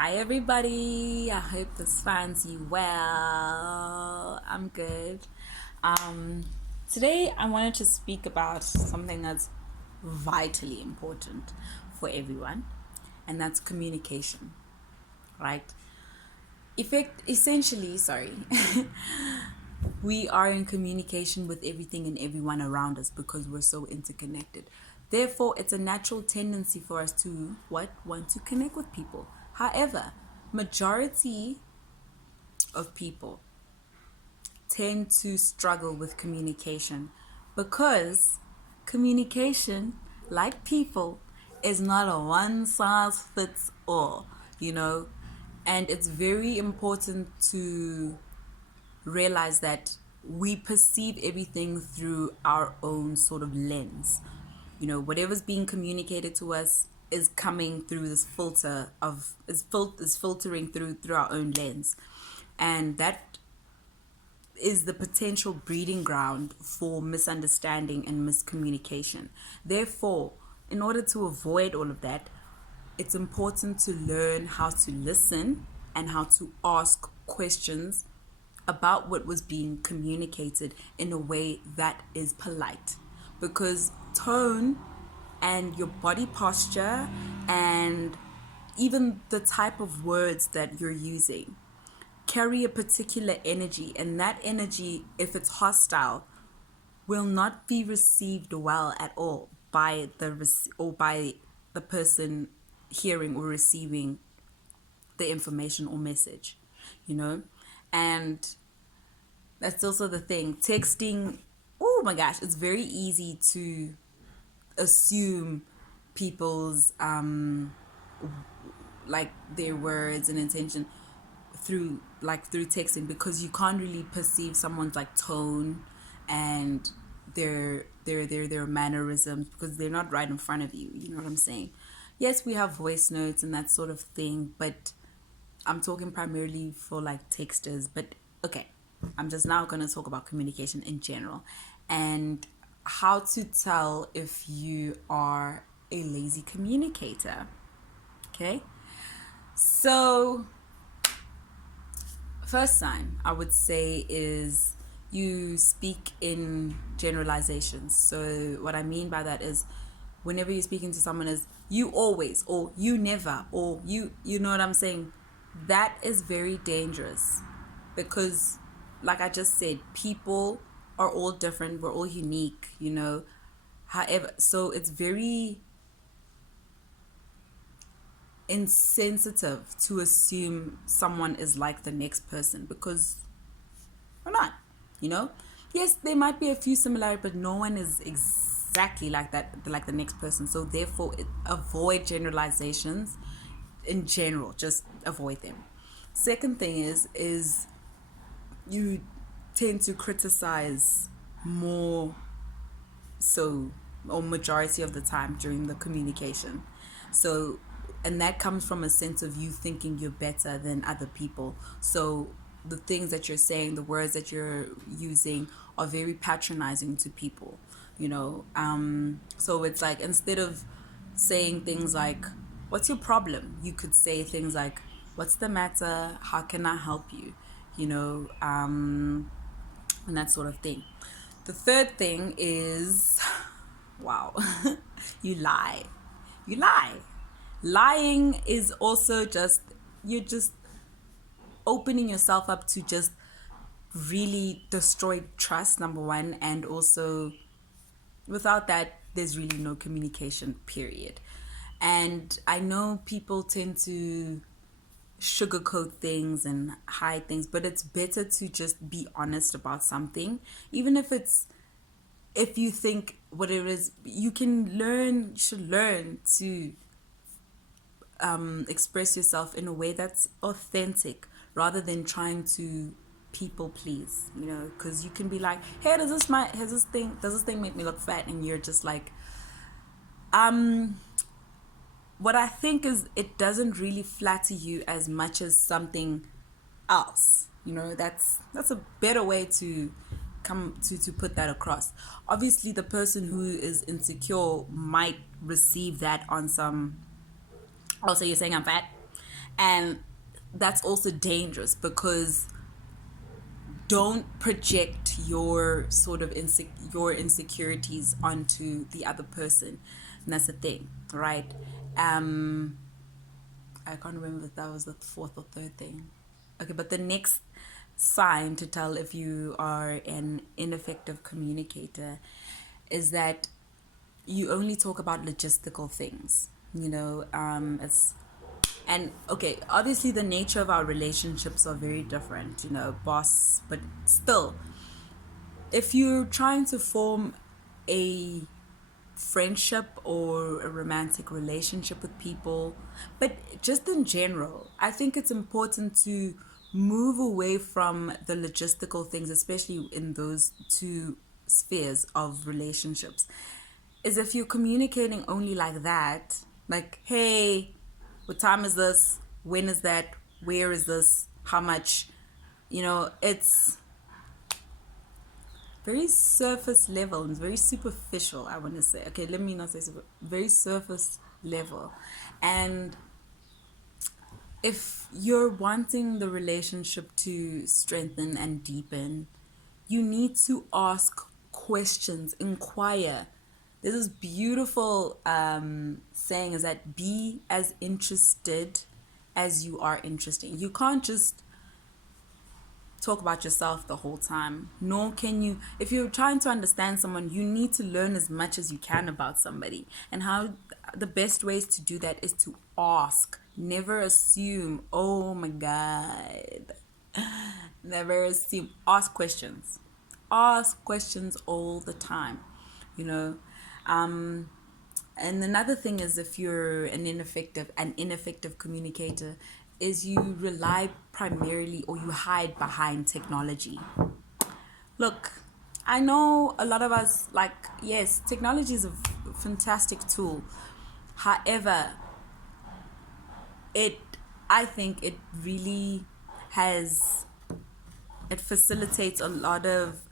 Hi everybody. I hope this finds you well. I'm good. Um, Today I wanted to speak about something that's vitally important for everyone, and that's communication, right? Essentially, we are in communication with everything and everyone around us because we're so interconnected. Therefore, it's a natural tendency for us to want to connect with people. However, majority of people tend to struggle with communication because communication, like people, is not a one size fits all, you know, and it's very important to realize that we perceive everything through our own sort of lens. Whatever's being communicated to us is coming through this filter of is filtering through our own lens, and that is the potential breeding ground for misunderstanding and miscommunication. Therefore, in order to avoid all of that, it's important to learn how to listen and how to ask questions about what was being communicated in a way that is polite. Because tone and your body posture and even the type of words that you're using carry a particular energy, and that energy, if it's hostile, will not be received well at all by the person hearing or receiving the information or message, you know. And that's also the thing. Texting, oh my gosh, it's very easy to assume people's like their words and intention through texting, because you can't really perceive someone's like tone and their mannerisms, because they're not right in front of you. You know what I'm saying? Yes, we have voice notes and that sort of thing, but I'm talking primarily for like texters. But okay, I'm just now going to talk about communication in general and how to tell if you are a lazy communicator. Okay, so first sign I would say is you speak in generalizations. So what I mean by that is, whenever you're speaking to someone, is you always, or you never, or you know what I'm saying? That is very dangerous, because like I just said, people are all different, we're all unique, you know. However, so it's very insensitive to assume someone is like the next person, because we're not, you know. Yes, there might be a few similarities, but no one is exactly like that, like the next person. So therefore, avoid generalizations in general. Just avoid them. Second thing is you tend to criticize more, so, or majority of the time during the communication. So, and that comes from a sense of you thinking you're better than other people. So the things that you're saying, the words that you're using are very patronizing to people, you know. So it's like, instead of saying things like, what's your problem, you could say things like, what's the matter, how can I help you, you know, and that sort of thing. The third thing is, wow, you lie. You lie. Lying is also just, you're just opening yourself up to just really destroy trust, number one, and also without that, there's really no communication, period. And I know people tend to sugarcoat things and hide things, but it's better to just be honest about something, even if you think what it is. You should learn to express yourself in a way that's authentic, rather than trying to people please, you know. Because you can be like, hey, does this thing make me look fat, and you're just like, what I think is, it doesn't really flatter you as much as something else, you know. That's a better way to come to put that across. Obviously, the person who is insecure might receive that on some, also, you're saying I'm fat, And that's also dangerous because don't project your sort of your insecurities onto the other person. And that's the thing, right? I can't remember if that was the fourth or third thing. Okay, but the next sign to tell if you are an ineffective communicator is that you only talk about logistical things. It's and okay, obviously the nature of our relationships are very different, boss, but still, if you're trying to form a friendship or a romantic relationship with people, but just in general, I think it's important to move away from the logistical things, especially in those two spheres of relationships. Is if you're communicating only like that, like, hey, what time is this? When is that? Where is this? How much? It's very surface level and very superficial, I want to say. Okay, let me not say super, very surface level. And if you're wanting the relationship to strengthen and deepen, you need to ask questions, inquire. There's this beautiful saying is that be as interested as you are interesting. You can't just talk about yourself the whole time, nor can you. If you're trying to understand someone, you need to learn as much as you can about somebody. And how the best ways to do that is to ask, never assume. Oh my god, never assume. Ask questions all the time, you know and another thing is, if you're an ineffective communicator, is you rely primarily or you hide behind technology. Look, I know a lot of us, like, yes, technology is a fantastic tool. However, it I think it really has it facilitates a lot of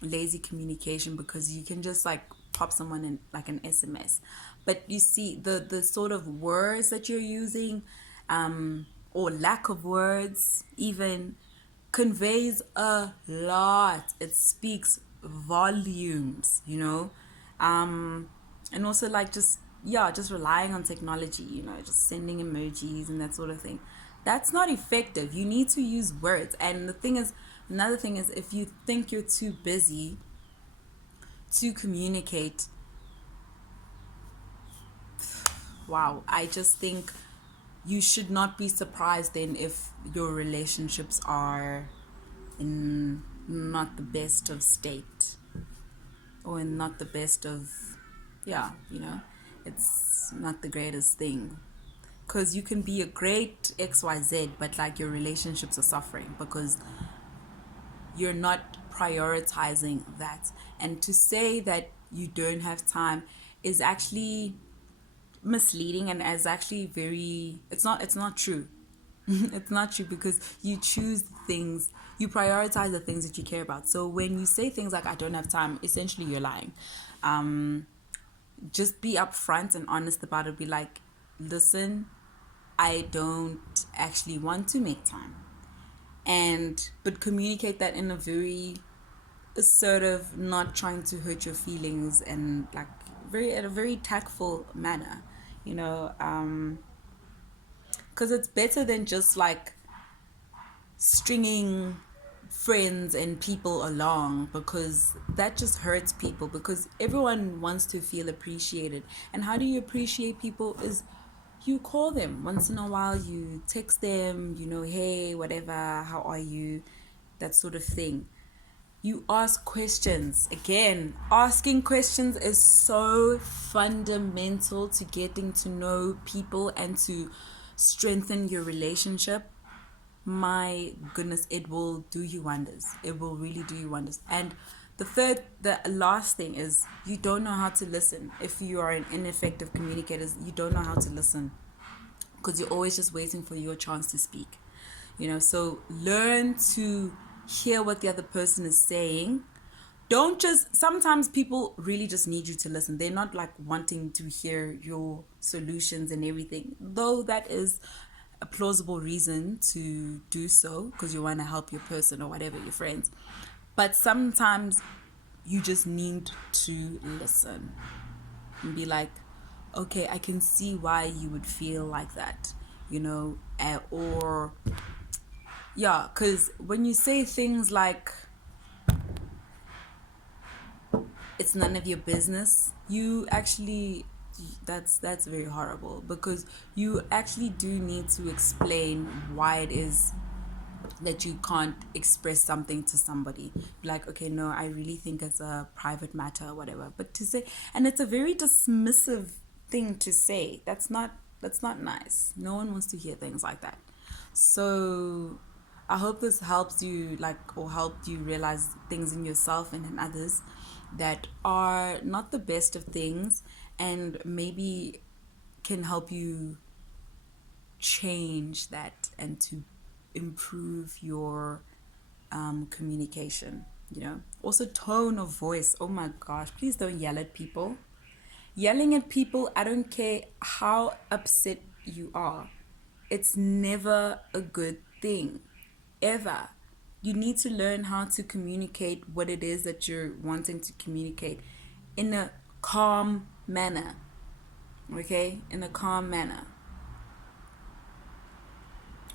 lazy communication, because you can just like pop someone in like an SMS, but you see the sort of words that you're using, or lack of words even, conveys a lot. It speaks volumes, and also, like, just relying on technology, just sending emojis and that sort of thing. That's not effective. You need to use words. And another thing is, if you think you're too busy to communicate, wow, I just think you should not be surprised then if your relationships are in not the best of state, or in not the best of, yeah, it's not the greatest thing. Because you can be a great XYZ, but like your relationships are suffering because you're not prioritizing that. And to say that you don't have time is actually misleading, and is actually very, it's not true. It's not true, because you prioritize the things that you care about. So when you say things like, I don't have time, essentially you're lying. Just be upfront and honest about it. Be like, listen, I don't actually want to make time. But communicate that in a very assertive, not trying to hurt your feelings, and like at a very tactful manner, because it's better than just like stringing friends and people along, because that just hurts people, because everyone wants to feel appreciated. And how do you appreciate people is you call them once in a while, you text them, hey, whatever, how are you, that sort of thing. You ask questions. Again, asking questions is so fundamental to getting to know people and to strengthen your relationship. My goodness, it will do you wonders. It will really do you wonders. And the last thing is, you don't know how to listen. If you are an ineffective communicator, you don't know how to listen, because you're always just waiting for your chance to speak. So learn to hear what the other person is saying. Sometimes people really just need you to listen. They're not like wanting to hear your solutions and everything, though that is a plausible reason to do so because you want to help your person or whatever, your friends. But sometimes you just need to listen and be like, okay, I can see why you would feel like that, or yeah, because when you say things like it's none of your business, you actually, that's very horrible, because you actually do need to explain why it is that you can't express something to somebody. Like, okay, no, I really think it's a private matter or whatever. But to say, and it's a very dismissive thing to say. That's not nice. No one wants to hear things like that. So I hope this helps you, or helped you realize things in yourself and in others that are not the best of things, and maybe can help you change that and to improve your communication. Also tone of voice. Oh my gosh, please don't yell at people. Yelling at people, I don't care how upset you are, it's never a good thing, ever. You need to learn how to communicate what it is that you're wanting to communicate in a calm manner. Okay, in a calm manner,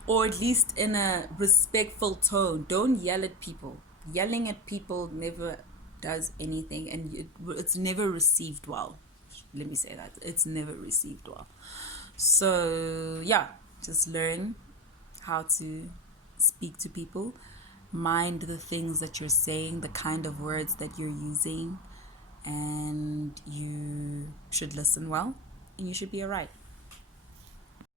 or at least in a respectful tone. Don't yell at people. Yelling at people never does anything, and it's never received well. Let me say that. It's never received well. So, yeah, just learn how to speak to people. Mind the things that you're saying, the kind of words that you're using, and you should listen well, and you should be all right.